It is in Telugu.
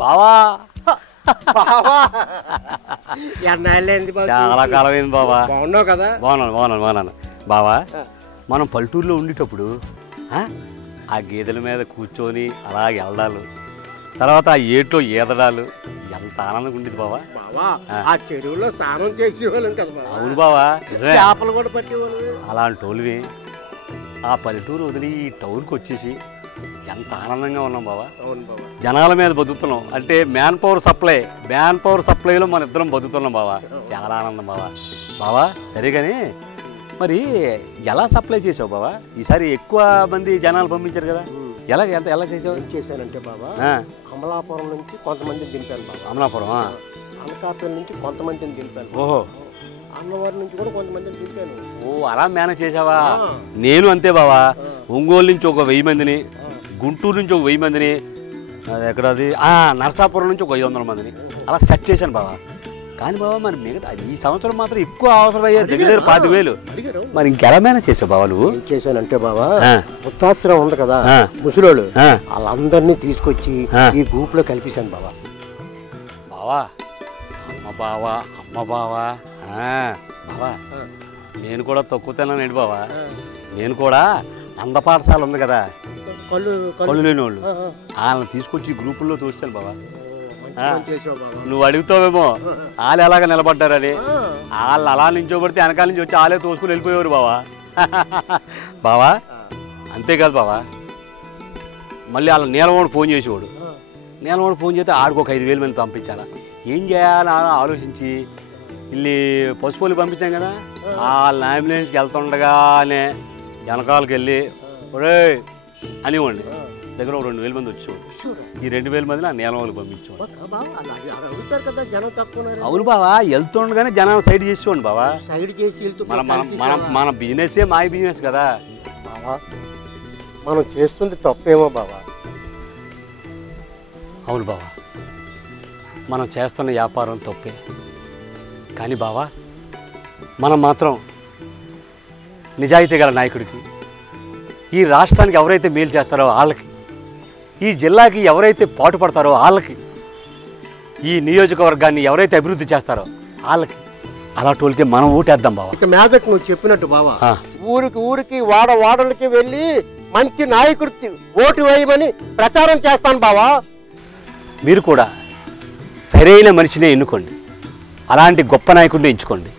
బావా చాలా కాలమైంది బావా. బాగున్నావు కదా? బాగున్నాను బావా. మనం పల్లెటూరులో ఉండేటప్పుడు ఆ గేదెల మీద కూర్చొని అలాగే వెళ్ళడాలు, తర్వాత ఆ ఏట్లో ఈదడాలు ఎంత ఆనందంగా ఉండేది బావా. ఆ చెరువులో స్నానం చేసేవాళ్ళం కదా. అవును బావా, చేపలు కూడా పట్టేవాళ్ళు. అలాంటి వాళ్ళవి ఆ పల్లెటూరు వదిలి ఈ టౌన్కి వచ్చేసి ఎంత ఆనందంగా ఉన్నాం బావా. జనాల మీద బతుకుతున్నాం అంటే మ్యాన్ పవర్ సప్లైలో మన ఇద్దరం బతుకుతున్నాం బావా. చాలా ఆనందం బావా. సరే కానీ మరి ఎలా సప్లై చేసావు బావా? ఈసారి ఎక్కువ మంది జనాలు పంపించారు కదా, ఎలా చేసావు? ఏం చేశానంటే బాబా, అమలాపురం నుంచి కొంతమందిని దింపాను బాబా. అమలాపురం, అనకాపల్లి నుంచి కొంతమందిని దింపాను. ఓహో, అన్నవారి నుంచి కూడా కొంతమందిని దింపాను. ఓ అలా మేనేజ్ చేసావా? నేను అంతే బావా. ఒంగోలు నుంచి ఒక 1000 మందిని, గుంటూరు నుంచి ఒక 1000 మందిని, ఎక్కడది నరసాపురం నుంచి ఒక 500 మందిని అలా సెట్ చేశాను బావా. కానీ బాబా మరి మిగతా ఈ సంవత్సరం మాత్రం ఎక్కువ అవసరం అయ్యారు, దగ్గర 50,000. మరి ఇంకెలా మేనేజ్ చేసావు బావా నువ్వు? ఏం చేశానంటే బాబా, వృద్ధాశ్రమం ఉంది కదా ముసలోళ్ళు, వాళ్ళందరినీ తీసుకొచ్చి ఈ గ్రూప్ లో కలిపేశాను బాబా. అమ్మ బావా నేను కూడా తక్కువ తిన్నాను బావా. నేను కూడా అంద పాఠశాల ఉంది కదా, కళ్ళు లేని వాళ్ళు, వాళ్ళని తీసుకొచ్చి గ్రూపుల్లో చూస్తాను బావా. నువ్వు అడుగుతావేమో వాళ్ళు ఎలాగ నిలబడ్డారని. వాళ్ళు అలా నించోబడితే వెనకాల నుంచి వచ్చి వాళ్ళే తోసుకుని వెళ్ళిపోయేవారు బావా. అంతేకాదు బావా, మళ్ళీ వాళ్ళ నీలవాడు ఫోన్ చేసేవాడు. నీలవాడు ఫోన్ చేస్తే ఆడికి ఒక 5,000 మంది పంపించాలా, ఏం చేయాలని ఆలోచించి వెళ్ళి పసుపులు పంపించాం కదా, వాళ్ళ అంబులెన్స్కి వెళ్తుండగానే వెనకాలకి వెళ్ళి ఒరే అనివ్వండి, దగ్గర ఒక 2,000 మంది వచ్చేవాడు. ఈ 2,000 మందిని ఆ నీలవాళ్ళకి పంపించేవాడు. అవును బావా, వెళ్తుండగానే జనాలు సైడ్ చేసేవాడు బావా. మన బిజినెస్ మాయ బిజినెస్ కదా బావా. మనం చేస్తుంది తప్పేమో బావా. అవును బావా, మనం చేస్తున్న వ్యాపారం తప్పే. కానీ బావా మనం మాత్రం నిజాయితీ గల నాయకుడికి, ఈ రాష్ట్రానికి ఎవరైతే మేలు చేస్తారో వాళ్ళకి, ఈ జిల్లాకి ఎవరైతే పాటుపడతారో వాళ్ళకి, ఈ నియోజకవర్గాన్ని ఎవరైతే అభివృద్ధి చేస్తారో వాళ్ళకి, అలాంటి మనం ఓటేద్దాం బావా. ఇక మీదట నువ్వు చెప్పినట్టు బావా, ఊరికి వాడలకి వెళ్ళి మంచి నాయకుడికి ఓటు వేయమని ప్రచారం చేస్తాను బావా. మీరు కూడా సరైన మనిషినే ఎన్నుకోండి, అలాంటి గొప్ప నాయకుడిని ఎంచుకోండి.